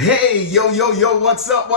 Hey, yo, what's up,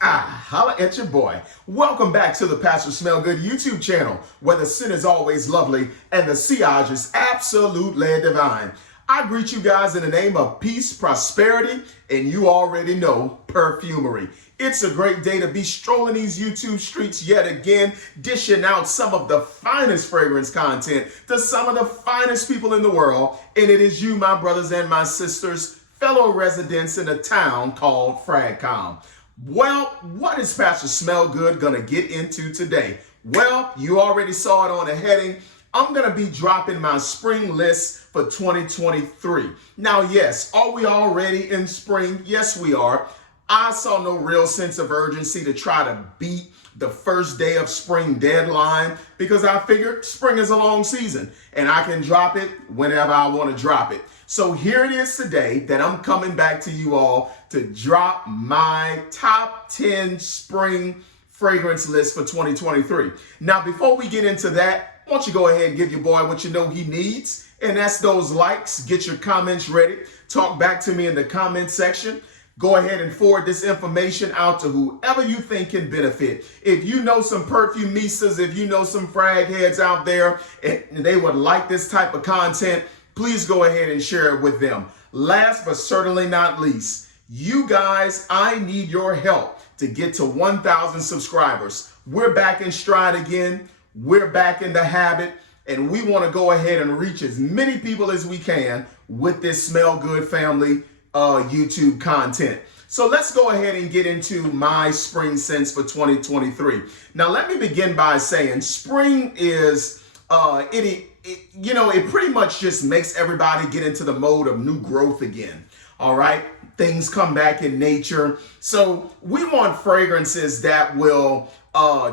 holla at your boy. Welcome back to the Pastor Smell Good YouTube channel, where the sin is always lovely and the sillage is absolutely divine. I greet you guys in the name of peace, prosperity, and you already know, perfumery. It's a great day to be strolling these YouTube streets yet again, dishing out some of the finest fragrance content to some of the finest people in the world. And it is you, my brothers and my sisters, fellow residents in a town called Fragcom. Well, what is Pastor Smell Good gonna get into today? Well, you already saw it on the heading. I'm gonna be dropping my spring list for 2023. Now, yes, are we already in spring? Yes, we are. I saw no real sense of urgency to try to beat the first day of spring deadline because I figured spring is a long season and I can drop it whenever I want to drop it. So here it is today that I'm coming back to you all to drop my top 10 spring fragrance list for 2023. Now, before we get into that, why don't you go ahead and give your boy what you know he needs, and that's those likes. Get your comments ready. Talk back to me in the comment section. Go ahead and forward this information out to whoever you think can benefit. If you know some perfumistas, if you know some frag heads out there and they would like this type of content, please go ahead and share it with them. Last but certainly not least, you guys, I need your help to get to 1,000 subscribers. We're back in stride again. We're back in the habit, and we want to go ahead and reach as many people as we can with this Smell Good family YouTube content. So let's go ahead and get into my spring scents for 2023. Now, let me begin by saying spring is, it pretty much just makes everybody get into the mode of new growth again. All right. Things come back in nature. So we want fragrances that will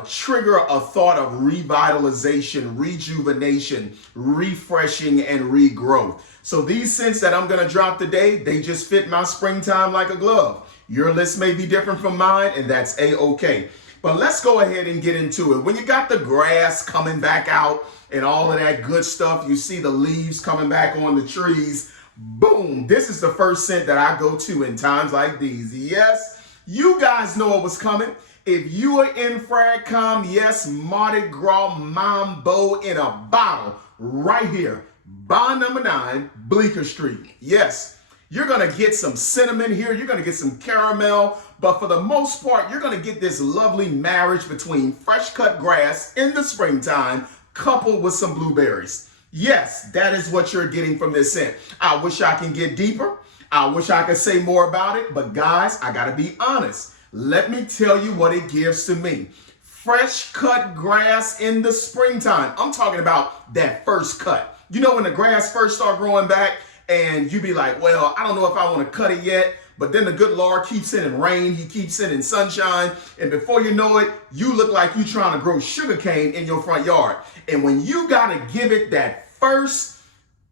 trigger a thought of revitalization, rejuvenation, refreshing, and regrowth. So these scents that I'm going to drop today, they just fit my springtime like a glove. Your list may be different from mine, and that's A-okay. But let's go ahead and get into it. When you got the grass coming back out and all of that good stuff, you see the leaves coming back on the trees, boom, this is the first scent that I go to in times like these. Yes, you guys know it was coming. If you are in Fragcom, yes, Mardi Gras Mambo in a bottle right here. Bond number 9, Bleecker Street. Yes, you're going to get some cinnamon here. You're going to get some caramel. But for the most part, you're going to get this lovely marriage between fresh cut grass in the springtime coupled with some blueberries. Yes, that is what you're getting from this scent. I wish I can get deeper. I wish I could say more about it. But guys, I got to be honest. Let me tell you what it gives to me. Fresh cut grass in the springtime. I'm talking about that first cut. You know, when the grass first start growing back and you be like, well, I don't know if I want to cut it yet. But then the good Lord keeps sending rain. He keeps sending sunshine. And before you know it, you look like you're trying to grow sugarcane in your front yard. And when you got to give it that first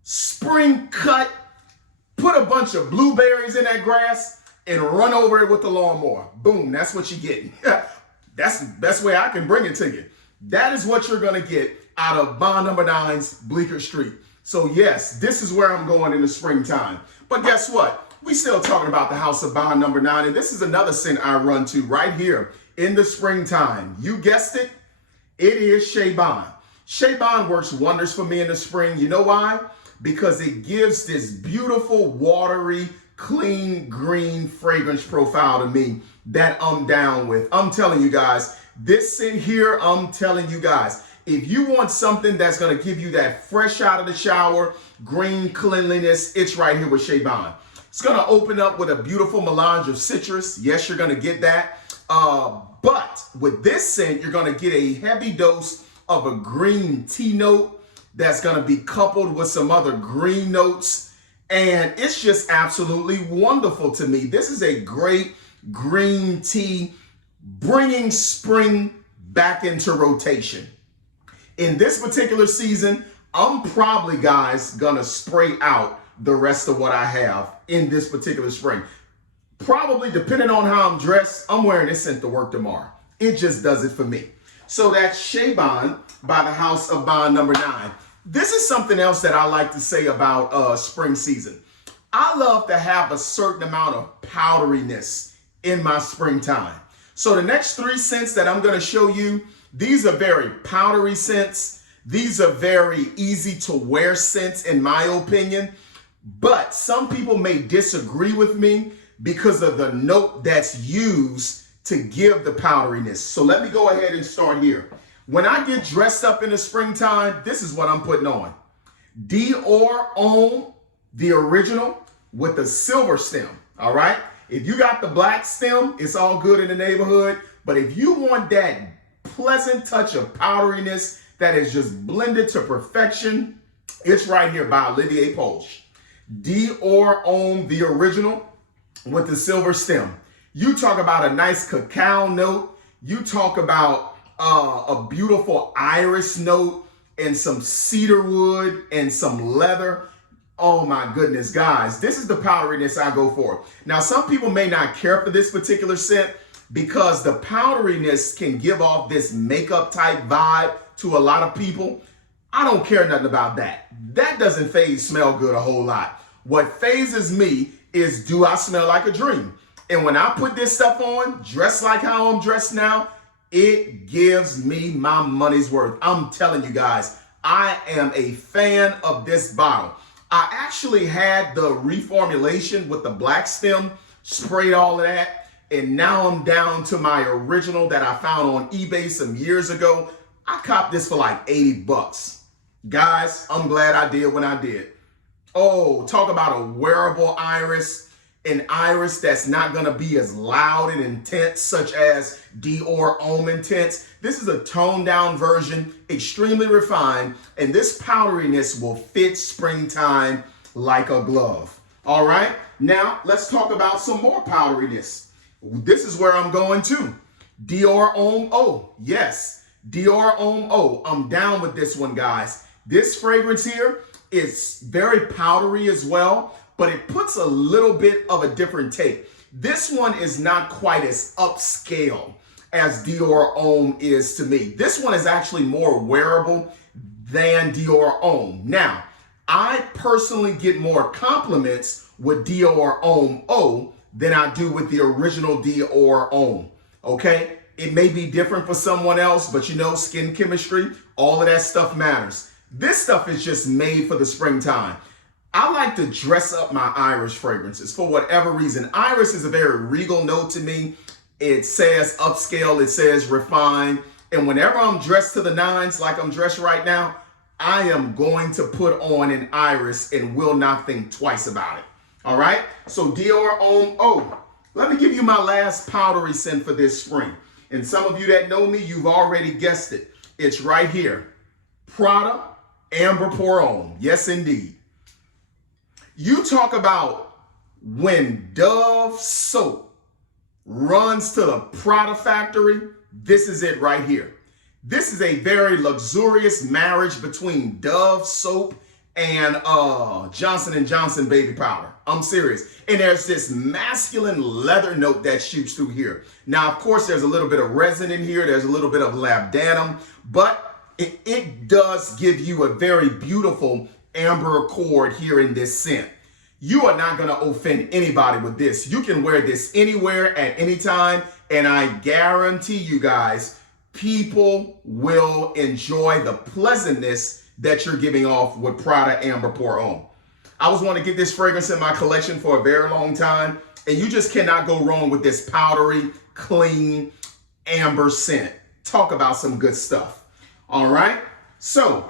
spring cut, put a bunch of blueberries in that grass and run over it with the lawnmower. Boom, that's what you're getting. That's the best way I can bring it to you. That is what you're going to get out of Bond number 9's Bleecker Street. So yes, this is where I'm going in the springtime. But guess what? We still talking about the house of Bond number 9, and this is another scent I run to right here in the springtime. You guessed it, it is Chez Bond. Chez Bond works wonders for me in the spring. You know why? Because it gives this beautiful, watery, clean, green fragrance profile to me that I'm down with. I'm telling you guys, this scent here, I'm telling you guys, if you want something that's going to give you that fresh out of the shower, green cleanliness, it's right here with Chez Bond. It's going to open up with a beautiful melange of citrus. Yes, you're going to get that. But with this scent, you're going to get a heavy dose of a green tea note that's going to be coupled with some other green notes. And it's just absolutely wonderful to me. This is a great green tea bringing spring back into rotation. In this particular season, I'm probably, guys, going to spray out the rest of what I have in this particular spring. Probably, depending on how I'm dressed, I'm wearing this scent to work tomorrow. It just does it for me. So that's Chez Bond by the house of Bond number 9. This is something else that I like to say about spring season. I love to have a certain amount of powderiness in my springtime. So the next 3 scents that I'm going to show you, these are very powdery scents. These are very easy to wear scents in my opinion. But some people may disagree with me because of the note that's used to give the powderiness. So let me go ahead and start here. When I get dressed up in the springtime, this is what I'm putting on. Dior Homme, the original with the silver stem, all right? If you got the black stem, it's all good in the neighborhood. But if you want that pleasant touch of powderiness that is just blended to perfection, it's right here by Olivier Polch. Dior Homme, the original with the silver stem. You talk about a nice cacao note. You talk about a beautiful iris note and some cedar wood and some leather. Oh my goodness, guys, this is the powderiness I go for. Now, some people may not care for this particular scent because the powderiness can give off this makeup type vibe to a lot of people. I don't care nothing about that. That doesn't phase smell good a whole lot. What phases me is, do I smell like a dream? And when I put this stuff on, dressed like how I'm dressed now, it gives me my money's worth. I'm telling you guys, I am a fan of this bottle. I actually had the reformulation with the black stem, sprayed all of that, and now I'm down to my original that I found on eBay some years ago. I copped this for like 80 bucks. Guys, I'm glad I did when I did. Oh, talk about a wearable iris. An iris that's not going to be as loud and intense, such as Dior Homme Intense. This is a toned down version, extremely refined, and this powderiness will fit springtime like a glove. All right, now let's talk about some more powderiness. This is where I'm going to. Dior Homme O. Yes, Dior Homme O. I'm down with this one, guys. This fragrance here is very powdery as well, but it puts a little bit of a different take. This one is not quite as upscale as Dior Homme is to me. This one is actually more wearable than Dior Homme. Now, I personally get more compliments with Dior Homme O than I do with the original Dior Homme, okay? It may be different for someone else, but you know, skin chemistry, all of that stuff matters. This stuff is just made for the springtime. I like to dress up my iris fragrances for whatever reason. Iris is a very regal note to me. It says upscale, it says refined. And whenever I'm dressed to the nines like I'm dressed right now, I am going to put on an iris and will not think twice about it. All right? So Dior Homme O. Let me give you my last powdery scent for this spring. And some of you that know me, you've already guessed it. It's right here. Prada Amber Pour Homme. Yes, indeed. You talk about when Dove soap runs to the Prada factory, this is it right here. This is a very luxurious marriage between Dove soap and Johnson & Johnson baby powder. I'm serious. And there's this masculine leather note that shoots through here. Now, of course, there's a little bit of resin in here. There's a little bit of labdanum, but it does give you a very beautiful amber accord here in this scent. You are not going to offend anybody with this. You can wear this anywhere at any time, and I guarantee you guys, people will enjoy the pleasantness that you're giving off with Prada Amber Pour Homme. I was wanting to get this fragrance in my collection for a very long time, and you just cannot go wrong with this powdery, clean, amber scent. Talk about some good stuff. All right, so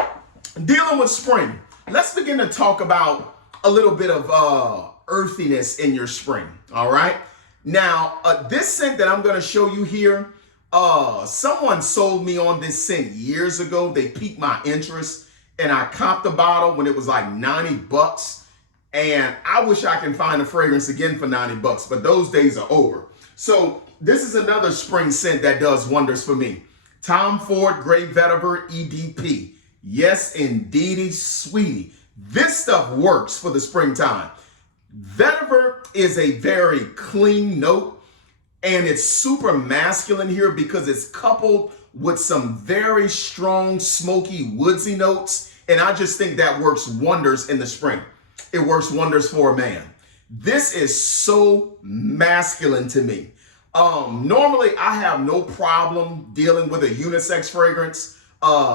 dealing with spring, let's begin to talk about a little bit of earthiness in your spring. All right, now this scent that I'm going to show you here, someone sold me on this scent years ago. They piqued my interest, and I copped the bottle when it was like 90 bucks. And I wish I can find a fragrance again for 90 bucks, but those days are over. So this is another spring scent that does wonders for me. Tom Ford Grey Vetiver EDP. Yes, indeedy, sweetie. This stuff works for the springtime. Vetiver is a very clean note, and it's super masculine here because it's coupled with some very strong, smoky, woodsy notes. And I just think that works wonders in the spring. It works wonders for a man. This is so masculine to me. Normally I have no problem dealing with a unisex fragrance.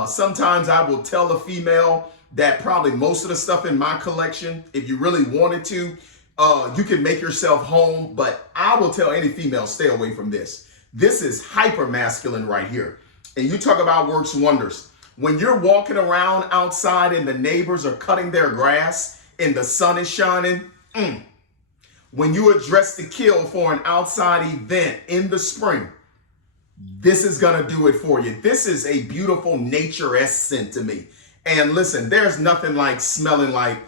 Sometimes I will tell a female that probably most of the stuff in my collection, if you really wanted to, you can make yourself home, but I will tell any female, stay away from this. This is hyper masculine right here. And you talk about works wonders. When you're walking around outside and the neighbors are cutting their grass and the sun is shining, when you are dressed to kill for an outside event in the spring, this is going to do it for you. This is a beautiful nature-esque scent to me. And listen, there's nothing like smelling like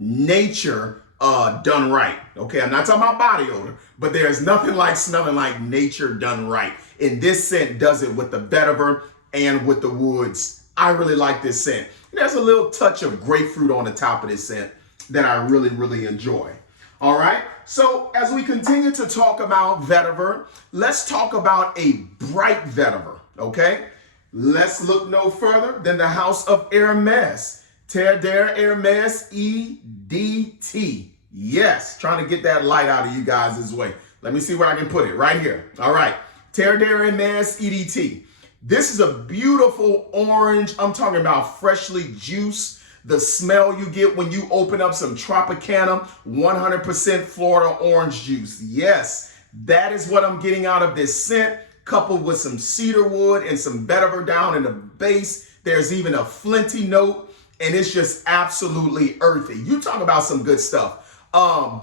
nature done right. Okay, I'm not talking about body odor, but there's nothing like smelling like nature done right. And this scent does it with the vetiver and with the woods. I really like this scent. There's a little touch of grapefruit on the top of this scent that I really, really enjoy. All right, so as we continue to talk about vetiver, let's talk about a bright vetiver, okay? Let's look no further than the house of Hermes. Terre d'Hermes EDT. Yes, trying to get that light out of you guys' way. Let me see where I can put it, right here. All right, Terre d'Hermes EDT. This is a beautiful orange. I'm talking about freshly juiced. The smell you get when you open up some Tropicana 100% Florida orange juice. Yes, that is what I'm getting out of this scent, coupled with some cedar wood and some vetiver down in the base. There's even a flinty note, and it's just absolutely earthy. You talk about some good stuff.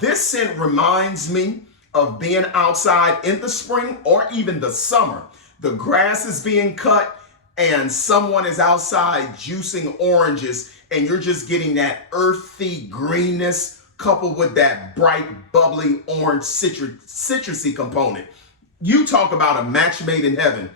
This scent reminds me of being outside in the spring or even the summer. The grass is being cut and someone is outside juicing oranges, and you're just getting that earthy greenness coupled with that bright, bubbly orange citrusy component. You talk about a match made in heaven.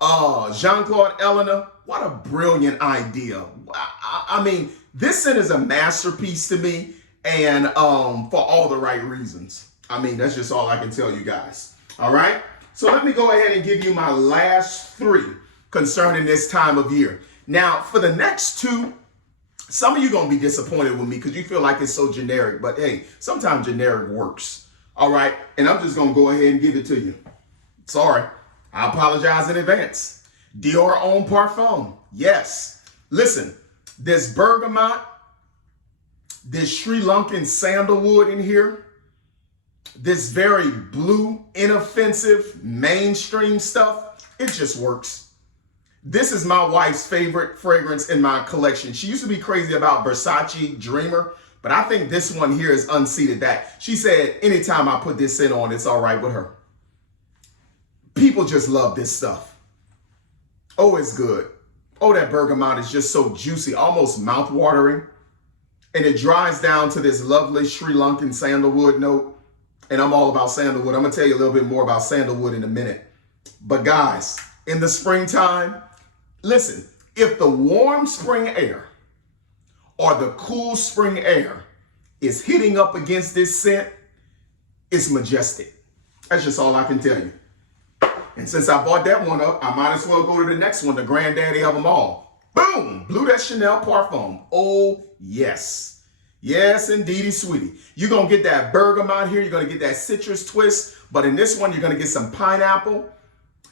Jean-Claude Ellena, what a brilliant idea. I mean, this scent is a masterpiece to me, and for all the right reasons. I mean, that's just all I can tell you guys. All right? So let me go ahead and give you my last three concerning this time of year. Now, for the next two, some of you going to be disappointed with me because you feel like it's so generic. But hey, sometimes generic works. All right? And I'm just going to go ahead and give it to you. Sorry. I apologize in advance. Dior Homme Parfum. Yes. Listen, this bergamot, this Sri Lankan sandalwood in here, this very blue, inoffensive, mainstream stuff, it just works. This is my wife's favorite fragrance in my collection. She used to be crazy about Versace Dreamer, but I think this one here has unseated that. She said, anytime I put this scent on, it's all right with her. People just love this stuff. Oh, it's good. Oh, that bergamot is just so juicy, almost mouth-watering. And it dries down to this lovely Sri Lankan sandalwood note. And I'm all about sandalwood. I'm going to tell you a little bit more about sandalwood in a minute. But guys, in the springtime, listen, if the warm spring air or the cool spring air is hitting up against this scent, it's majestic. That's just all I can tell you. And since I bought that one up, I might as well go to the next one, the granddaddy of them all. Boom! Bleu de Chanel Parfum. Oh, yes. Yes, indeedy, sweetie. You're going to get that bergamot here. You're going to get that citrus twist. But in this one, you're going to get some pineapple.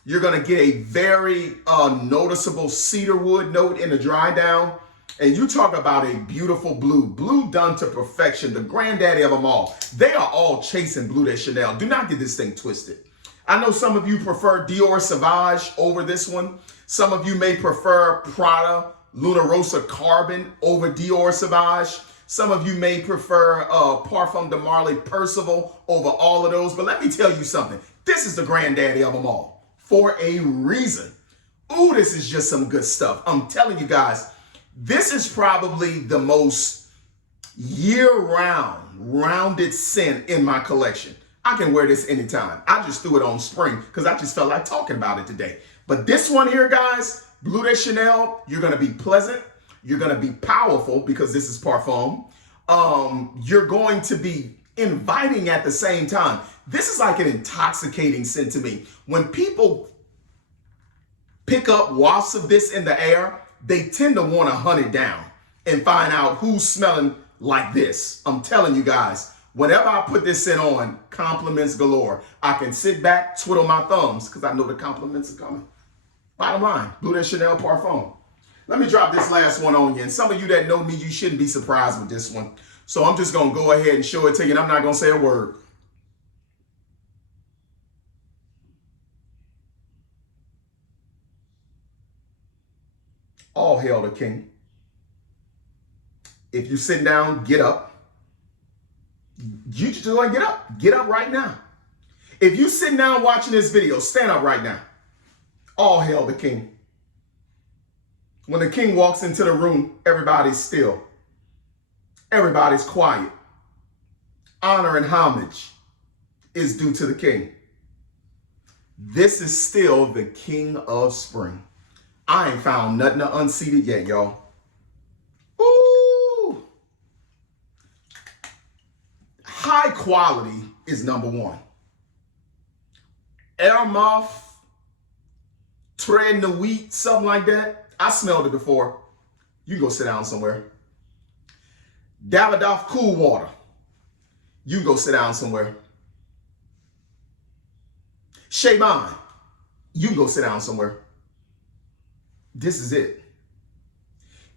You're going to get a very noticeable cedar wood note in the dry down. And you talk about a beautiful blue. Blue done to perfection. The granddaddy of them all. They are all chasing Bleu de Chanel. Do not get this thing twisted. I know some of you prefer Dior Sauvage over this one. Some of you may prefer Prada Luna Rossa Carbon over Dior Sauvage. Some of you may prefer Parfum de Marly Percival over all of those. But let me tell you something. This is the granddaddy of them all for a reason. Ooh, this is just some good stuff. I'm telling you guys, this is probably the most year-round, rounded scent in my collection. I can wear this anytime. I just threw it on spring because I just felt like talking about it today. But this one here, guys, Bleu de Chanel, you're going to be pleasant. You're going to be powerful because this is Parfum. You're going to be inviting at the same time. This is like an intoxicating scent to me. When people pick up wafts of this in the air, they tend to want to hunt it down and find out who's smelling like this. I'm telling you guys, Whenever I put this scent on, compliments galore. I can sit back, twiddle my thumbs, because I know the compliments are coming. Bottom line, Bleu de Chanel Parfum. Let me drop this last one on you. And some of you that know me, you shouldn't be surprised with this one. So I'm just going to go ahead and show it to you, and I'm not going to say a word. All hail the king. If you're sitting down, get up. You just want to get up. Get up right now. If you're sitting down watching this video, stand up right now. All hail the king. When the king walks into the room, everybody's still. Everybody's quiet. Honor and homage is due to the king. This is still the king of spring. I ain't found nothing unseated yet, y'all. Ooh. High quality is number one. Hermaf, Treading the Wheat, something like that. I smelled it before. You can go sit down somewhere. Davidoff Cool Water. You can go sit down somewhere. Shaban. You can go sit down somewhere. This is it.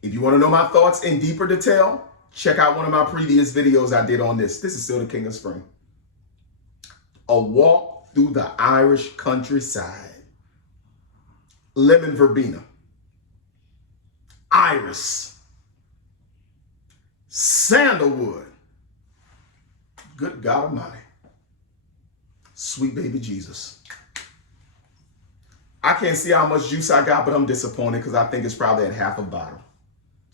If you want to know my thoughts in deeper detail, check out one of my previous videos I did on this. This is still the king of spring. A walk through the Irish countryside. Lemon verbena. Iris. Sandalwood. Good God Almighty. Sweet baby Jesus. I can't see how much juice I got, but I'm disappointed because I think it's probably at half a bottle.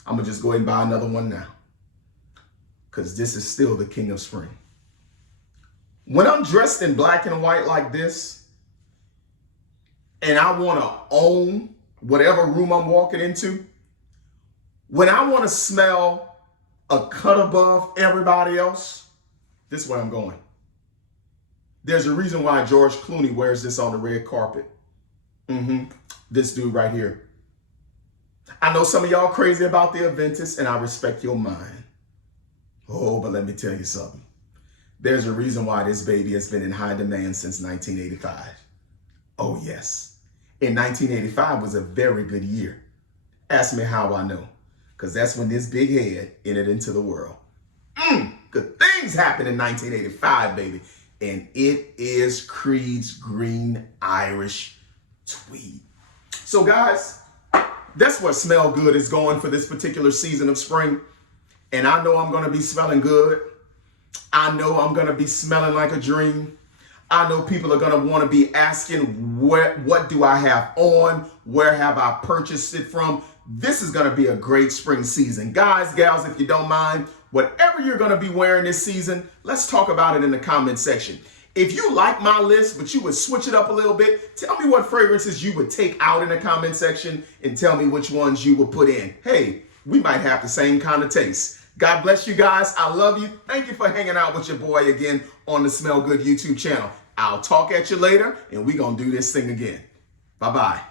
I'm going to just go ahead and buy another one now because this is still the king of spring. When I'm dressed in black and white like this and I want to own whatever room I'm walking into, when I want to smell a cut above everybody else, this is where I'm going. There's a reason why George Clooney wears this on the red carpet. This dude right here. I know some of y'all crazy about the Aventus, and I respect your mind. Oh, but let me tell you something. There's a reason why this baby has been in high demand since 1985. Oh, yes. And 1985 was a very good year. Ask me how I know. Because that's when this big head entered into the world. Good things happened in 1985, baby. And it is Creed's Green Irish Tweed. So guys, that's what Smell Good is going for this particular season of spring. And I know I'm going to be smelling good. I know I'm going to be smelling like a dream. I know people are going to want to be asking, what do I have on? Where have I purchased it from? This is going to be a great spring season. Guys, gals, if you don't mind, whatever you're going to be wearing this season, let's talk about it in the comment section. If you like my list, but you would switch it up a little bit, tell me what fragrances you would take out in the comment section and tell me which ones you would put in. Hey, we might have the same kind of taste. God bless you guys. I love you. Thank you for hanging out with your boy again on the Smell Good YouTube channel. I'll talk at you later, and we're going to do this thing again. Bye-bye.